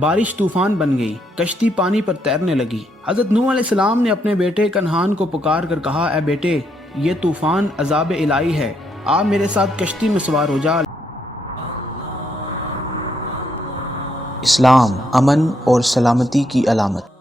بارش طوفان بن گئی، کشتی پانی پر تیرنے لگی۔ حضرت نوح علیہ السلام نے اپنے بیٹے کنعان کو پکار کر کہا، اے بیٹے، یہ طوفان عذاب الہی ہے، آپ میرے ساتھ کشتی میں سوار ہو جا۔ اسلام امن اور سلامتی کی علامت۔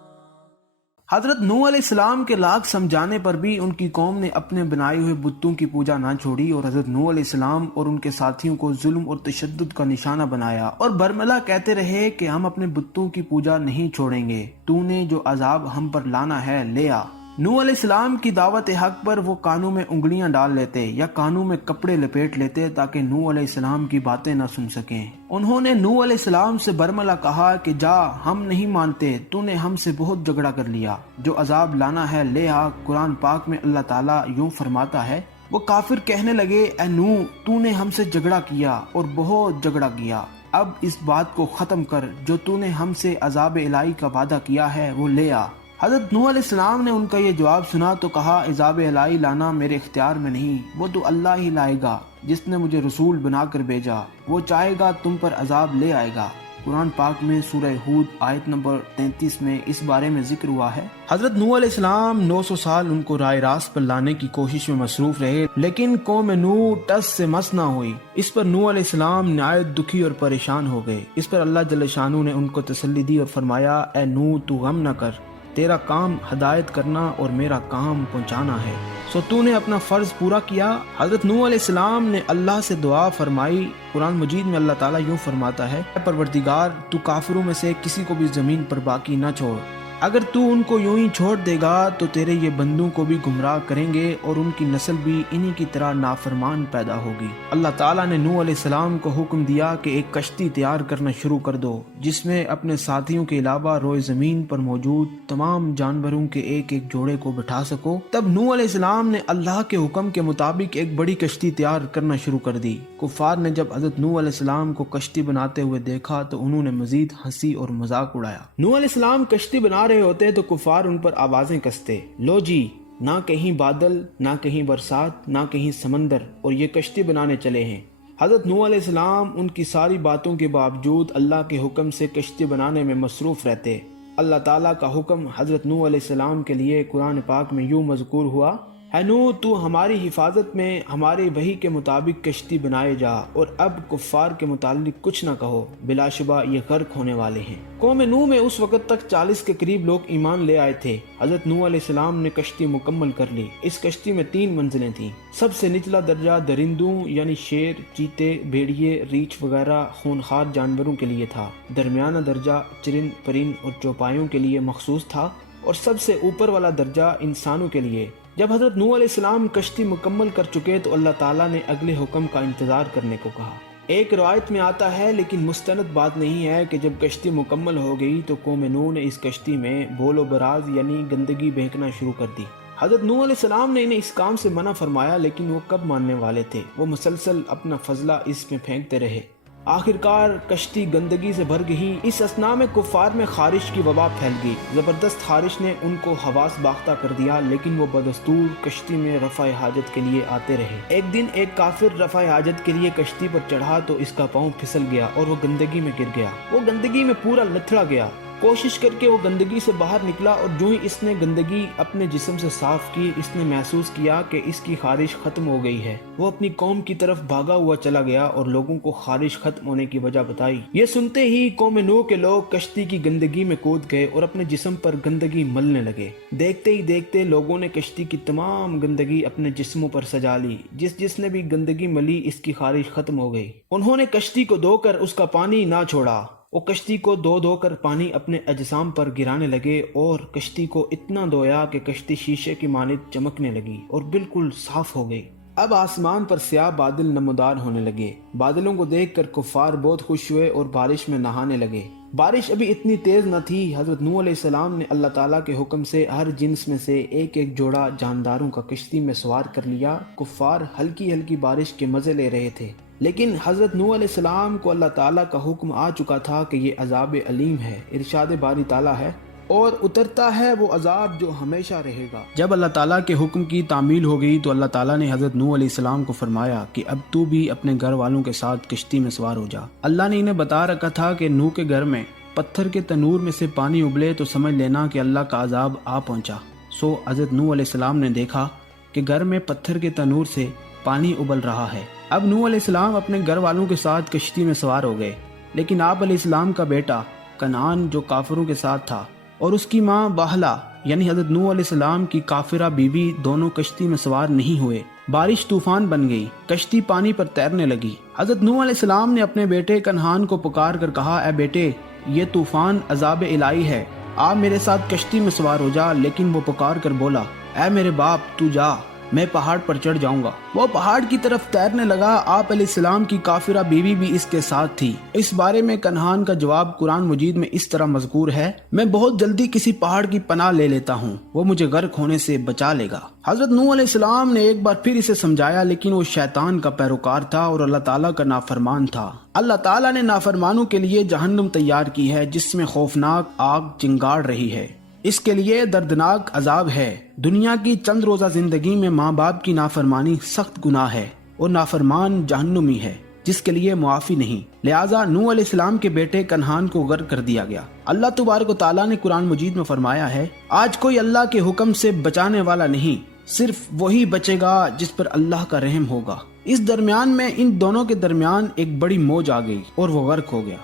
حضرت نوح علیہ السلام کے لاکھ سمجھانے پر بھی ان کی قوم نے اپنے بنائے ہوئے بتوں کی پوجا نہ چھوڑی اور حضرت نوح علیہ السلام اور ان کے ساتھیوں کو ظلم اور تشدد کا نشانہ بنایا اور برملا کہتے رہے کہ ہم اپنے بتوں کی پوجا نہیں چھوڑیں گے، تو نے جو عذاب ہم پر لانا ہے لے آ۔ نوح علیہ السلام کی دعوت حق پر وہ کانوں میں انگلیاں ڈال لیتے یا کانوں میں کپڑے لپیٹ لیتے تاکہ نوح علیہ السلام کی باتیں نہ سن سکیں۔ انہوں نے نوح علیہ السلام سے برملا کہا کہ جا، ہم نہیں مانتے، تو نے ہم سے بہت جھگڑا کر لیا، جو عذاب لانا ہے لے آ۔ قرآن پاک میں اللہ تعالیٰ یوں فرماتا ہے، وہ کافر کہنے لگے، اے نوح، تو نے ہم سے جھگڑا کیا اور بہت جھگڑا کیا، اب اس بات کو ختم کر، جو تو نے ہم سے عذاب الہی کا وعدہ کیا ہے وہ لے آ۔ حضرت نوح علیہ السلام نے ان کا یہ جواب سنا تو کہا، عذاب الہی لانا میرے اختیار میں نہیں، وہ تو اللہ ہی لائے گا جس نے مجھے رسول بنا کر بھیجا، وہ چاہے گا تم پر عذاب لے آئے گا۔ قرآن پاک میں سورہ ہود آیت نمبر 33 میں اس بارے میں ذکر ہوا ہے۔ حضرت نوح علیہ السلام 900 سال ان کو راہ راست پر لانے کی کوشش میں مصروف رہے، لیکن قوم نوح ٹس سے مس نہ ہوئی۔ اس پر نوح علیہ السلام نہایت دکھی اور پریشان ہو گئے۔ اس پر اللہ جل شانہ نے ان کو تسلی دی اور فرمایا، اے نوح، تو غم نہ کر، تیرا کام ہدایت کرنا اور میرا کام پہنچانا ہے، سو تو نے اپنا فرض پورا کیا۔ حضرت نوح علیہ السلام نے اللہ سے دعا فرمائی۔ قرآن مجید میں اللہ تعالیٰ یوں فرماتا ہے، اے پروردگار، تو کافروں میں سے کسی کو بھی زمین پر باقی نہ چھوڑ، اگر تو ان کو یوں ہی چھوڑ دے گا تو تیرے یہ بندوں کو بھی گمراہ کریں گے اور ان کی نسل بھی انہی کی طرح نافرمان پیدا ہوگی۔ اللہ تعالیٰ نے نوح علیہ السلام کو حکم دیا کہ ایک کشتی تیار کرنا شروع کر دو، جس میں اپنے ساتھیوں کے علاوہ روئے زمین پر موجود تمام جانوروں کے ایک ایک جوڑے کو بٹھا سکو۔ تب نوح علیہ السلام نے اللہ کے حکم کے مطابق ایک بڑی کشتی تیار کرنا شروع کر دی۔ کفار نے جب حضرت نوح علیہ السلام کو کشتی بناتے ہوئے دیکھا تو انہوں نے مزید ہنسی اور مذاق اڑایا۔ نوح علیہ السلام کشتی بنا رہے ہوتے تو کفار ان پر آوازیں کستے، لو جی، نہ کہیں بادل، نہ کہیں برسات، نہ کہیں سمندر، اور یہ کشتی بنانے چلے ہیں۔ حضرت نوح علیہ السلام ان کی ساری باتوں کے باوجود اللہ کے حکم سے کشتی بنانے میں مصروف رہتے۔ اللہ تعالیٰ کا حکم حضرت نوح علیہ السلام کے لیے قرآن پاک میں یوں مذکور ہوا، اے نوح، تو ہماری حفاظت میں ہمارے وحی کے مطابق کشتی بنائے جا، اور اب کفار کے متعلق کچھ نہ کہو، بلا شبہ یہ غرق ہونے والے ہیں۔ قوم نوح میں اس وقت تک 40 کے قریب لوگ ایمان لے آئے تھے۔ حضرت نوح علیہ السلام نے کشتی مکمل کر لی۔ اس کشتی میں 3 منزلیں تھیں۔ سب سے نچلا درجہ درندوں یعنی شیر، چیتے، بھیڑیے، ریچھ وغیرہ خونخوار جانوروں کے لیے تھا۔ درمیانہ درجہ چرند پرند اور چوپایوں کے لیے مخصوص تھا، اور سب سے اوپر والا درجہ انسانوں کے لیے۔ جب حضرت نوح علیہ السلام کشتی مکمل کر چکے تو اللہ تعالیٰ نے اگلے حکم کا انتظار کرنے کو کہا۔ ایک روایت میں آتا ہے، لیکن مستند بات نہیں ہے، کہ جب کشتی مکمل ہو گئی تو قوم نوح نے اس کشتی میں بول و براز یعنی گندگی بہکنا شروع کر دی۔ حضرت نوح علیہ السلام نے انہیں اس کام سے منع فرمایا، لیکن وہ کب ماننے والے تھے؟ وہ مسلسل اپنا فضلہ اس میں پھینکتے رہے۔ آخرکار کشتی گندگی سے بھر گئی۔ اس اثناء میں کفار میں خارش کی وبا پھیل گئی۔ زبردست خارش نے ان کو حواس باختہ کر دیا، لیکن وہ بدستور کشتی میں رفع حاجت کے لیے آتے رہے۔ ایک دن ایک کافر رفع حاجت کے لیے کشتی پر چڑھا تو اس کا پاؤں پھسل گیا اور وہ گندگی میں گر گیا۔ وہ گندگی میں پورا لتھڑا گیا۔ کوشش کر کے وہ گندگی سے باہر نکلا، اور جو ہی اس نے گندگی اپنے جسم سے صاف کی، اس نے محسوس کیا کہ اس کی خارش ختم ہو گئی ہے۔ وہ اپنی قوم کی طرف بھاگا ہوا چلا گیا اور لوگوں کو خارش ختم ہونے کی وجہ بتائی۔ یہ سنتے ہی قوم نوح کے لوگ کشتی کی گندگی میں کود گئے اور اپنے جسم پر گندگی ملنے لگے۔ دیکھتے ہی دیکھتے لوگوں نے کشتی کی تمام گندگی اپنے جسموں پر سجا لی۔ جس نے بھی گندگی ملی، اس کی خارش ختم ہو گئی۔ انہوں نے کشتی کو دھو کر اس کا پانی نہ چھوڑا۔ وہ کشتی کو دھو کر پانی اپنے اجسام پر گرانے لگے، اور کشتی کو اتنا دھویا کہ کشتی شیشے کی مانند چمکنے لگی اور بالکل صاف ہو گئی۔ اب آسمان پر سیاہ بادل نمودار ہونے لگے۔ بادلوں کو دیکھ کر کفار بہت خوش ہوئے اور بارش میں نہانے لگے۔ بارش ابھی اتنی تیز نہ تھی۔ حضرت نوح علیہ السلام نے اللہ تعالیٰ کے حکم سے ہر جنس میں سے ایک ایک جوڑا جانداروں کا کشتی میں سوار کر لیا۔ کفار ہلکی ہلکی بارش کے مزے لے رہے تھے، لیکن حضرت نوح علیہ السلام کو اللہ تعالیٰ کا حکم آ چکا تھا کہ یہ عذاب علیم ہے۔ ارشاد باری تعالیٰ ہے، اور اترتا ہے وہ عذاب جو ہمیشہ رہے گا۔ جب اللہ تعالیٰ کے حکم کی تعمیل ہو گئی تو اللہ تعالیٰ نے حضرت نوح علیہ السلام کو فرمایا کہ اب تو بھی اپنے گھر والوں کے ساتھ کشتی میں سوار ہو جا۔ اللہ نے انہیں بتا رکھا تھا کہ نوح کے گھر میں پتھر کے تنور میں سے پانی ابلے تو سمجھ لینا کہ اللہ کا عذاب آ پہنچا۔ سو حضرت نوح علیہ السلام نے دیکھا کہ گھر میں پتھر کے تنور سے پانی ابل رہا ہے۔ اب نوح علیہ السلام اپنے گھر والوں کے ساتھ کشتی میں سوار ہو گئے، لیکن آپ علیہ السلام کا بیٹا کنعان جو کافروں کے ساتھ تھا اور اس کی ماں باہلا یعنی حضرت نوح علیہ السلام کی کافرہ بیوی دونوں کشتی میں سوار نہیں ہوئے۔ بارش طوفان بن گئی، کشتی پانی پر تیرنے لگی۔ حضرت نوح علیہ السلام نے اپنے بیٹے کنعان کو پکار کر کہا، اے بیٹے، یہ طوفان عذاب الہی ہے، آپ میرے ساتھ کشتی میں سوار ہو جا۔ لیکن وہ پکار کر بولا، اے میرے باپ، تو جا، میں پہاڑ پر چڑھ جاؤں گا۔ وہ پہاڑ کی طرف تیرنے لگا۔ آپ علیہ السلام کی کافرہ بیوی بھی اس کے ساتھ تھی۔ اس بارے میں کنعان کا جواب قرآن مجید میں اس طرح مذکور ہے، میں بہت جلدی کسی پہاڑ کی پناہ لے لیتا ہوں، وہ مجھے غرق ہونے سے بچا لے گا۔ حضرت نوح علیہ السلام نے ایک بار پھر اسے سمجھایا، لیکن وہ شیطان کا پیروکار تھا اور اللہ تعالیٰ کا نافرمان تھا۔ اللہ تعالیٰ نے نافرمانوں کے لیے جہنم تیار کی ہے، جس میں خوفناک آگ چنگاڑ رہی ہے، اس کے لیے دردناک عذاب ہے۔ دنیا کی چند روزہ زندگی میں ماں باپ کی نافرمانی سخت گناہ ہے اور نافرمان جہنمی ہے جس کے لیے معافی نہیں۔ لہٰذا نوح علیہ السلام کے بیٹے کنعان کو غرق کر دیا گیا۔ اللہ تبارک و تعالیٰ نے قرآن مجید میں فرمایا ہے، آج کوئی اللہ کے حکم سے بچانے والا نہیں، صرف وہی بچے گا جس پر اللہ کا رحم ہوگا۔ اس درمیان میں ان دونوں کے درمیان ایک بڑی موج آ گئی اور وہ غرق ہو گیا۔